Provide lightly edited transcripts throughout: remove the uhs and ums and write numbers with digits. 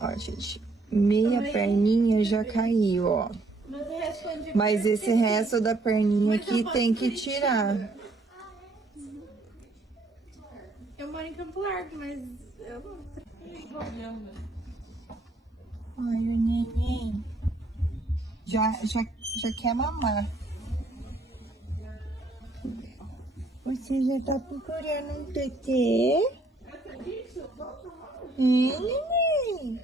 Ó, gente, meia perninha já caiu, ó. Mas esse resto da perninha aqui tem que tirar. Eu moro em Campo Largo, mas eu não tenho problema. Ai, o neném. Já quer mamar. Você já tá procurando um tetê? Neném.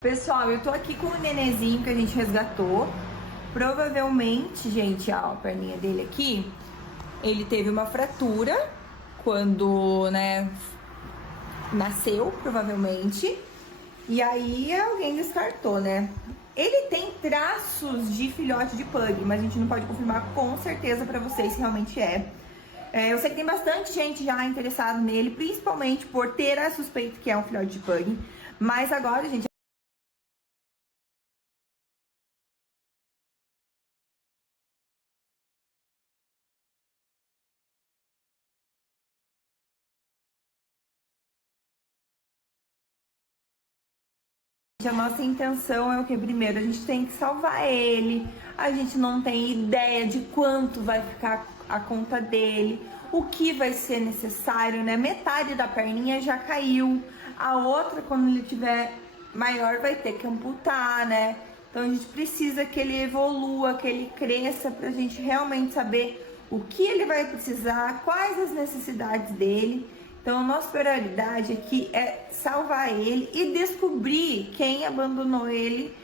Pessoal, eu tô aqui com o nenenzinho que a gente resgatou. Provavelmente, gente, ó, a perninha dele aqui, ele teve uma fratura quando, né, nasceu, provavelmente. E aí alguém descartou, né? Ele tem traços de filhote de pug, mas a gente não pode confirmar com certeza pra vocês se realmente é. Eu sei que tem bastante gente já interessada nele, principalmente por ter a suspeita que é um filhote de pug. Mas agora, gente, a nossa intenção é o que? Primeiro, a gente tem que salvar ele. A gente não tem ideia de quanto vai ficar a conta dele, o que vai ser necessário, né? Metade da perninha já caiu, a outra, quando ele tiver maior, vai ter que amputar, né? Então a gente precisa que ele evolua, que ele cresça, pra gente realmente saber o que ele vai precisar, quais as necessidades dele. Então, a nossa prioridade aqui é salvar ele e descobrir quem abandonou ele.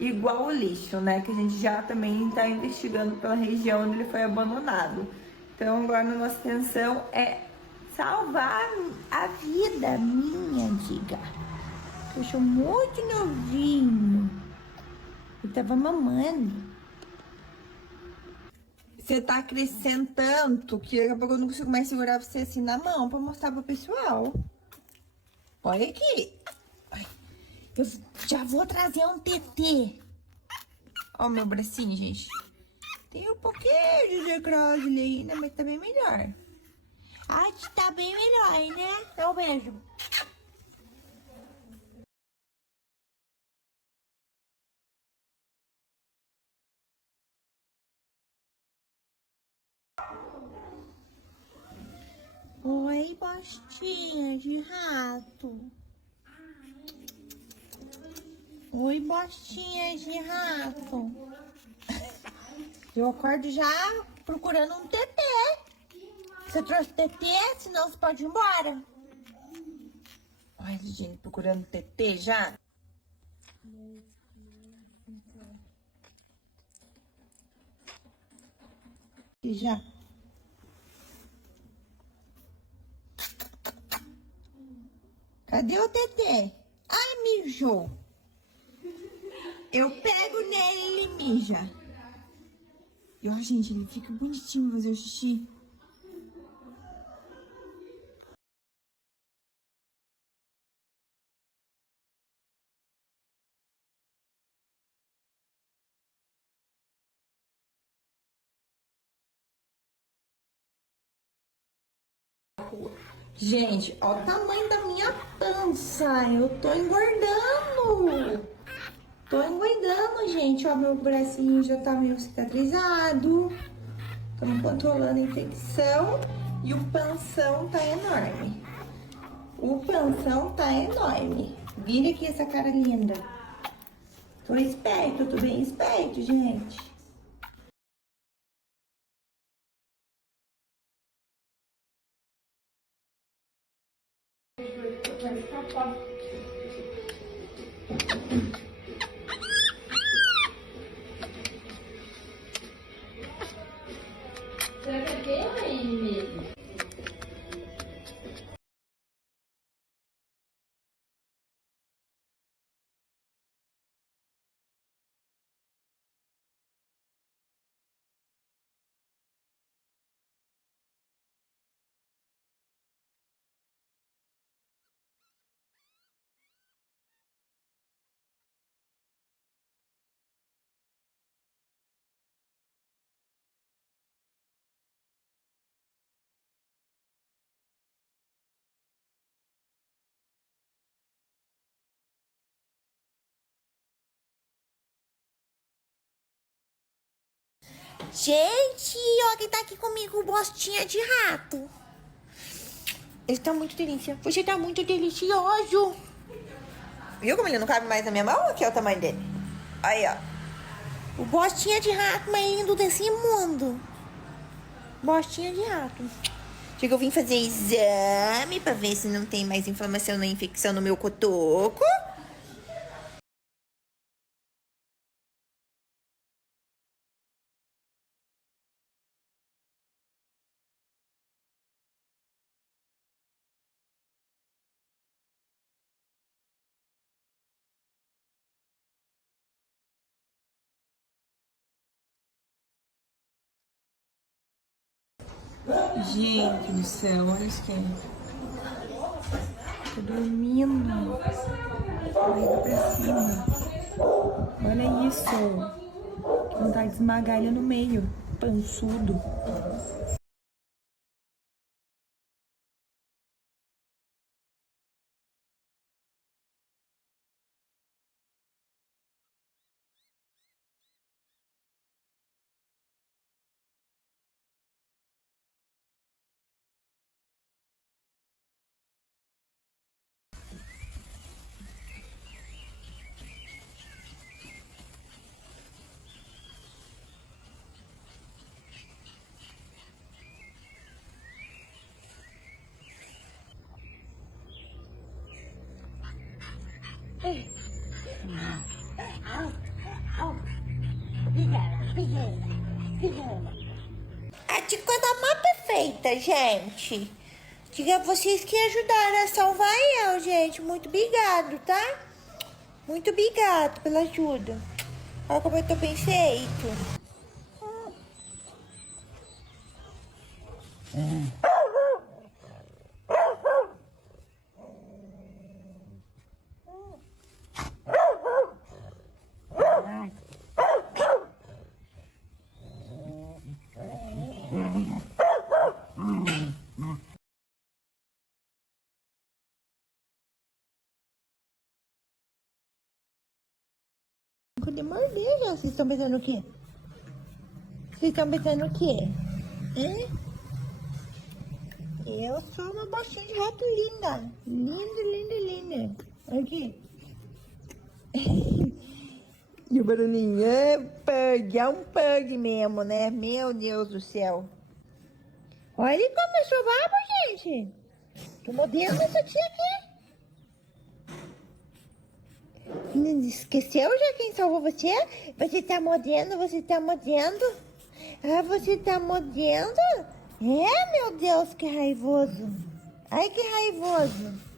Igual o lixo, né? Que a gente já também está investigando pela região onde ele foi abandonado. Então, agora a nossa intenção é salvar a vida minha, diga. Eu sou muito novinho. Eu tava mamando. Você tá crescendo tanto que daqui a pouco eu não consigo mais segurar você assim na mão pra mostrar pro pessoal. Olha aqui. Eu já vou trazer um TT. Ó o meu bracinho, gente. Tem um pouquinho de necrose ainda, mas tá bem melhor. Ah, tá bem melhor, né? Dá um beijo. Oi, bostinha de rato. Oi, bostinha de rato. Eu acordo já procurando um TT. Você trouxe TT? Senão você pode ir embora. Olha, gente, procurando TT já. Já. Cadê o TT? Ai, mijou. Eu pego nele e ele mija. E ó, gente, ele fica bonitinho fazer o xixi. Gente, ó o tamanho da minha pança. Eu tô engordando. Tô engordando, gente. Ó, meu bracinho já tá meio cicatrizado. Estamos controlando a infecção. E o panção tá enorme. O panção tá enorme. Vira aqui essa cara linda. Tô esperto, tô bem esperto, gente. Será que é quem aí mesmo? Gente, olha quem tá aqui comigo, o Bostinha de Rato. Ele tá muito delícia. Você tá muito delicioso. Viu como ele não cabe mais na minha mão? Aqui é o tamanho dele. Aí, ó. O Bostinha de Rato mais lindo desse mundo. Bostinha de Rato. Chega, eu vim fazer exame pra ver se não tem mais inflamação nem infecção no meu cotoco. Gente do céu, olha isso aqui. Tô dormindo. Vai pra cima. Olha isso. Que vontade de esmagar ele no meio. Pançudo. A dica da mapa é feita, gente. Diga a vocês que ajudaram a salvar eu, gente. Muito obrigado, tá? Muito obrigado pela ajuda. Olha como eu tô bem feito. Poder morder já. Vocês estão pensando o quê? Vocês estão pensando o quê? Hein? Eu sou uma bostinha de rato linda. Linda, linda, linda. Aqui. E o barulhinho é pug, é um pug mesmo, né? Meu Deus do céu. Olha como eu sou brava, gente. Tô mordendo essa tia aqui. Esqueceu já quem salvou você? Você tá mordendo, você tá mordendo. Ah, você tá mordendo? É, meu Deus, que raivoso. Ai, que raivoso.